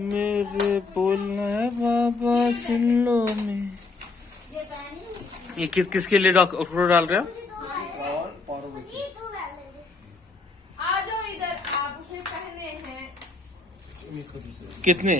मेरे बोलना है बाबा सुन लो मैं। ये किसके लिए डॉक्टर डाल रहे हो? आ जाओ इधर, आप उसे पहने हैं। कितने?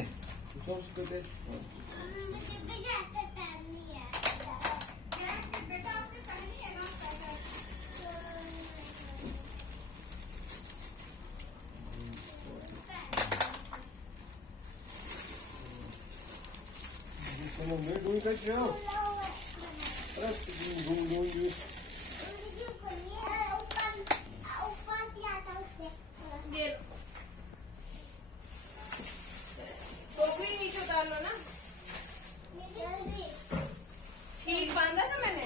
टोकरी नीचे उतार लो ना। ठीक बांधा ना मैंने।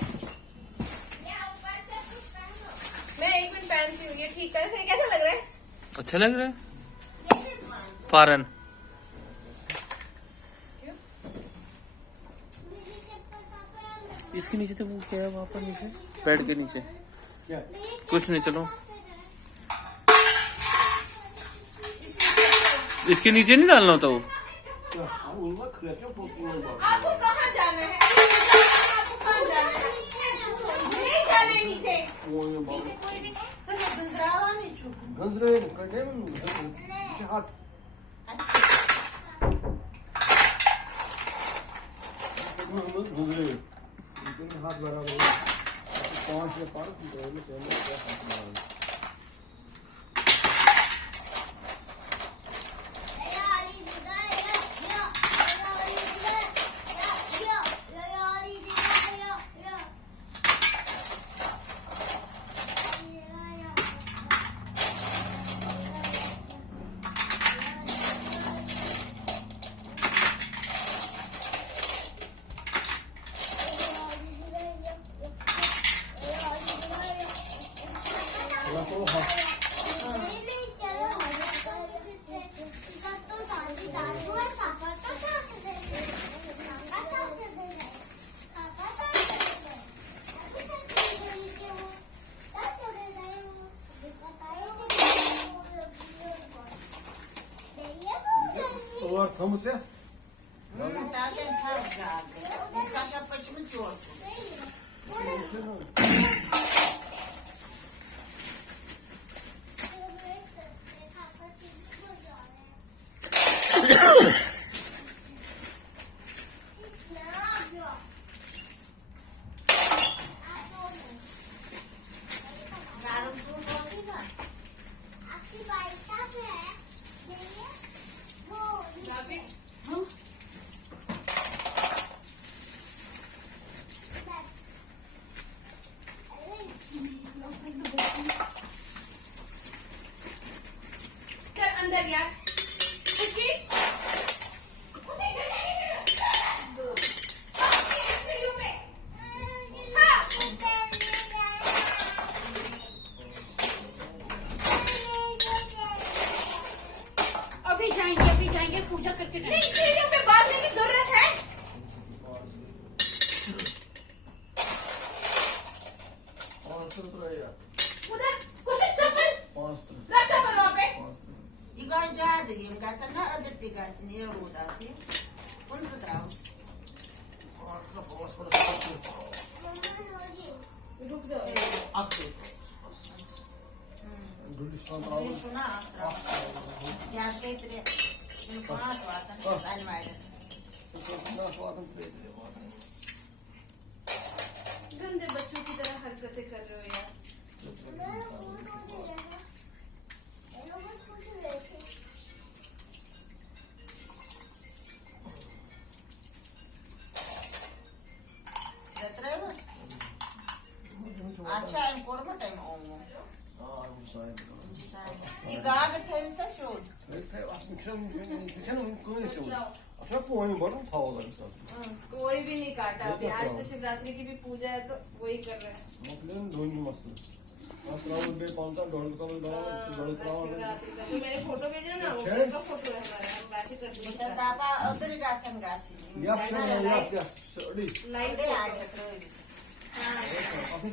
मैं 1 मिनट पहनती हूँ, ये ठीक कर। कैसा लग रहा है? अच्छा लग रहा है। फॉरन इसके नीचे तो वो क्या है वहाँ पर नीचे बेड के नीचे कुछ नहीं। चलो इसके नीचे नहीं डालना होता वो। आपको कहाँ जाना है? आपको कहाँ जाना है? नहीं जाने नीचे। हाथ बराबर 5 या 5 और थमसे Sasha почему тёрку? अंदर यार खुशी अभी जाएंगे पूजा करके नहीं, सीढ़ियों पे बांधने की जरूरत है। उधर कुछ चप्पल रख चप्पल वहाँ पे। Игорь Гацан на адертигацин и рудати. Он задрал. रुक जाओ। Шуна трав. Я скейтре. Ну пас ватан. Альмайда. गंदे बच्चों की तरह हरकतें कर रहे हो यार। अच्छा इन कोरमा टाइम ओमो. I gaver tevse şud. कोई भी नहीं काटा अभी। आज तो शिवरात्रि की भी पूजा है तो वही कर रहे हैं। शिवरात्रि का जो मेरे फोटो भेजे ना वो का फोटो है हमारा। हम बात ही करते हैं। Dapa ödülü gaçan gaçın. Light Hadi açık. अभी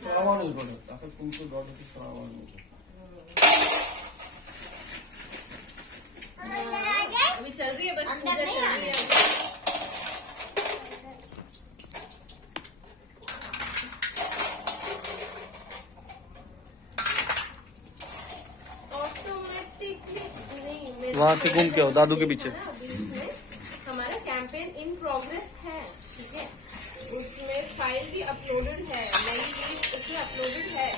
चल रही है बस पूजा वहां से घूम के आओ दादू के पीछे। हमारा कैंपेन इन प्रोग्रेस है, ठीक है। उसमें फाइल भी अपलोडेड है, नई लिस्ट उसमें अपलोडेड है,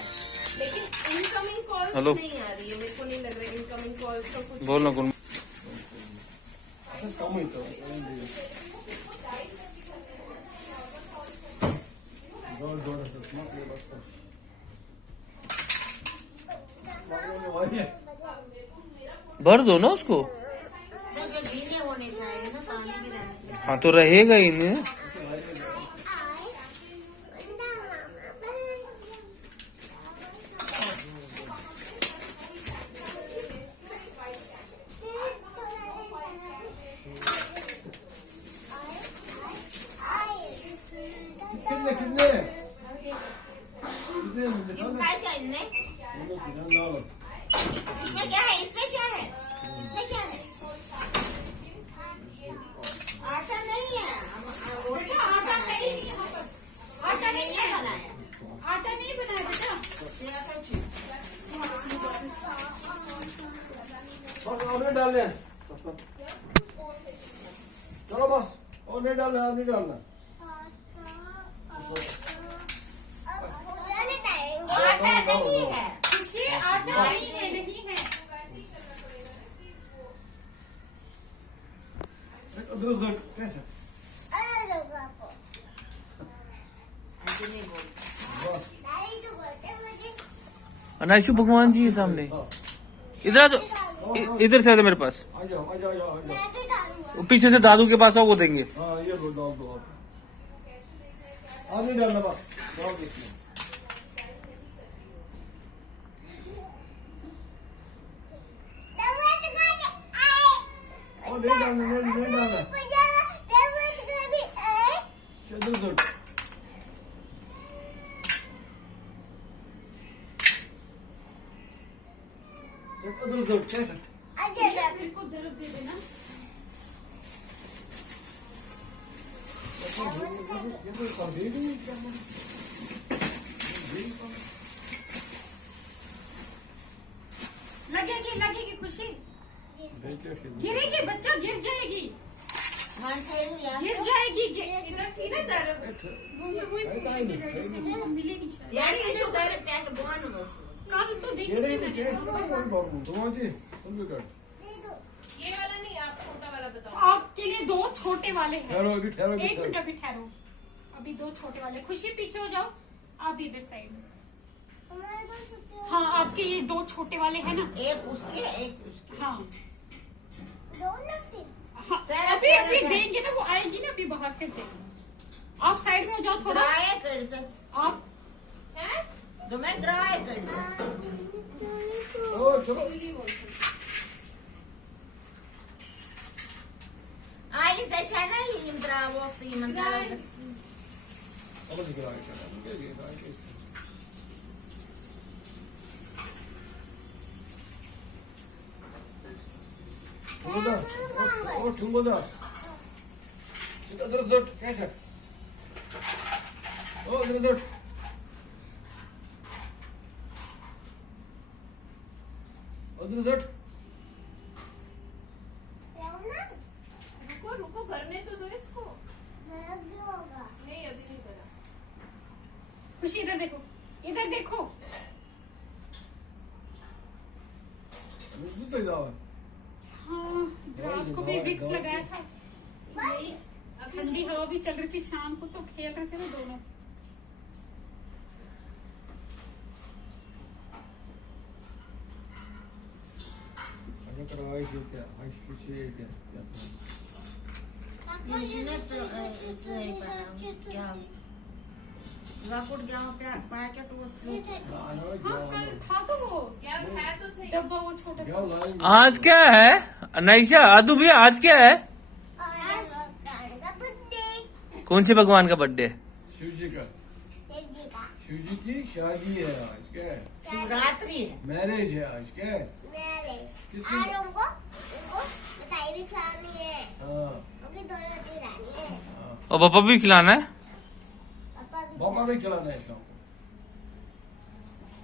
लेकिन इनकमिंग कॉल्स हेलो। नहीं आ रही है। मेरे को नहीं लग रहा है इनकमिंग कॉल्स का कुछ। बोल ना कौन कम ही तो जोर जोर से स्मोक ये बस भर दो ना उसको। तो जो गीले होने चाहिए ना, पानी में रहने चाहिए। हाँ तो रहेगा ही नहीं। कितने कितने इनका क्या इनने? इसमें क्या है? इसमें क्या है? इसमें क्या है? आटा नहीं है। बेटा आटा नहीं है यहाँ पर, आटा नहीं है बनाया, आटा नहीं बनाया बेटा। बस और नहीं डालने हैं। चलो बस और नहीं डालना, और नहीं डालना। आटा नहीं है। खुशी आटा नहीं है, नहीं है। उधर उधर कैसे ऐसे नहीं बोल। बस अनाइशु भगवान जी है सामने। इधर आ जाओ, इधर से आ जाओ मेरे पास। आ जाओ आ जाओ आ जाओ आ जाओ। पीछे से दादू के पास आओ, वो देंगे। हाँ ये लो डाल दो आप। और नहीं डालना बस डाल दो इसमें। और नहीं डालना, नहीं डालना। चलो उधर उधर उधर कैसे मेरे को दर्द दे देना। ये तो सब दे दी क्या लगेगी लगेगी खुशी, देखिए गिरेगी बच्चा, गिर जाएगी, मान चाहिए यार। गिर जाएगी। इधर थी ना दर, मिलेगी शायद। यार ये जो तेरे पैंट बॉन बस। कल तो देखी ये थी नहीं मैंने। ये वाला नहीं, आप छोटा वाला बताओ। आपके लिए दो छोटे वाले हैं। ठहरो अभी ठहरो एक मिनट अभी ठहरो, अभी दो छोटे वाले। खुशी पीछे हो जाओ, आप इधर साइड में। हाँ आपके ये दो छोटे वाले हैं ना। एक उसके एक उसके। हाँ हाँ तेरा अभी तेरा अभी है। देंगे ना, वो आएगी ना, अभी बाहर कर देंगे। आप साइड में हो जाओ थोड़ा। ड्राई कर दस। आप हैं? तो मैं ड्राई कर दे। ओ चलो आली त्याच्या नाही इंद्रावो ती म्हणतात. समझ गया क्या ओ ठुंगोदा सीधा उधर उधर कैसे ओ उधर उधर उधर उधर रुको रुको, भरने तो दो इसको। नहीं अभी नहीं भरा। खुशी इधर देखो, इधर देखो। दूसरी दावा हाँ रात को भी विक्स लगाया था। यही ठंडी हवा भी चल रही थी, शाम को तो खेल रहे थे ना दोनों। अगर करवाई क्या हाइस कुछ है क्या क्या लाकूड घ्या पॅकेट वस्तू. हाँ कल था तो वो क्या है तो सही। डब्बा, वो छोटा क्या सा। लाइन आज क्या है नईशा, आदू भैया आज क्या है? कौन से भगवान का बर्थडे है? शिव जी का शिव जी की शादी है आज क्या है शिवरात्रि है. मैरिज है आज क्या है किसकी हाँ और पापा भी खिलाना है, पापा भी खिलाना है शाम को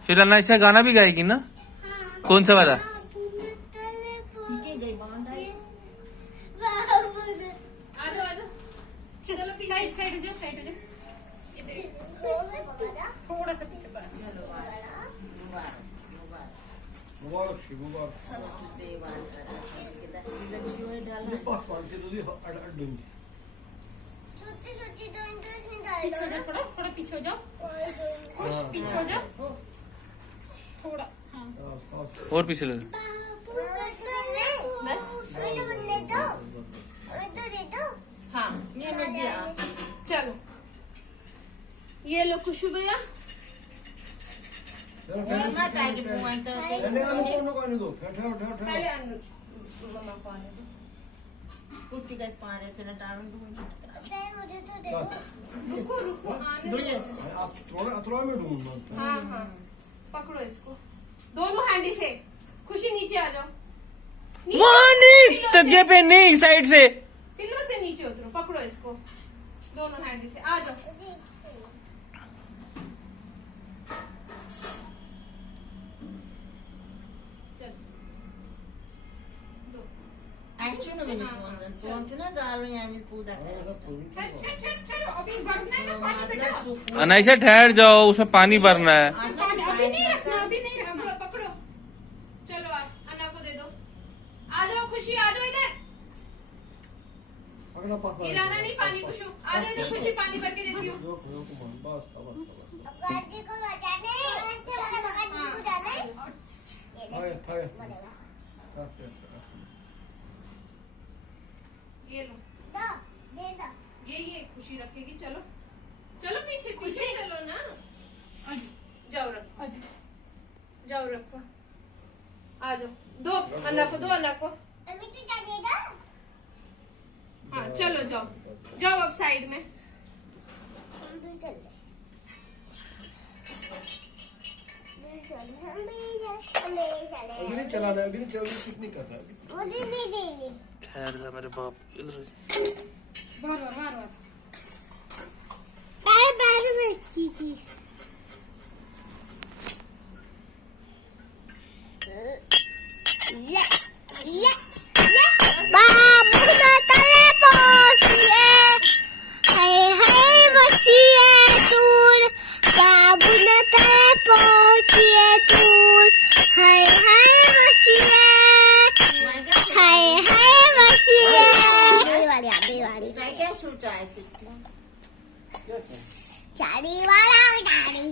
फिर अनाइशा गाना भी गाएगी ना। कौन सा वाला? ठीक है गई बाहर. मुबारक शी मुबारक Sana bevan kara sana kita izin cium डाला ये पास पास के तो ये अड्डूं पीछे हो जाओ, थोड़ा थोड़ा पीछे हो जाओ, खुश पीछे हो जाओ थोड़ा। हाँ और पीछे ले बस हाँ मैंने दिया चलो ये लो खुशबू भैया मत आगे बुआई तो पहले अनु को दो ठहरो ठहरो पहले ठहरो अनु मम्मा कौन है कुत्ती का पारे से ना टारन दूंगी बस रुको रुको आने दो। दुलियस आप थोड़ा में ढूंढना हाँ हाँ पकड़ो इसको दोनों हैंडी से खुशी नीचे आ जाओ तकिए पे नहीं, साइड से। पिल्लों से नीचे उतरो पकड़ो इसको दोनों हैंडी से आ जाओ चल दो एक्चुअली मैंने फोन चुना जालो यहाँ में पूजा कर चलो अभी भरना है ना पानी बेटा, मतलब चुप अनाइसा ठहर जाओ, उसमें पानी भरना है। अभी नहीं रखना, अभी नहीं रखना। पकड़ो पकड़ो चलो अन्ना को दे दो आ जाओ खुशी आ जाओ इधर अगला पास गिराना नहीं पानी खुशू आ जाओ इधर खुशी पानी भर के देती हूँ बस बस थाए थाए ये लो ये खुशी रखेगी चलो चलो पीछे पीछे चलो ना जाओ रखो जाओ रखो आ जाओ दो अन्ना को हाँ चलो जाओ जाओ अब साइड में अग्नि चलाना अग्नि चलाना कुछ नहीं करना ठहर जा मेरे बाप, इधर भर भर भर भर। क्या क्या छूटा है सिर्फ क्या गाड़ी वाला गाड़ी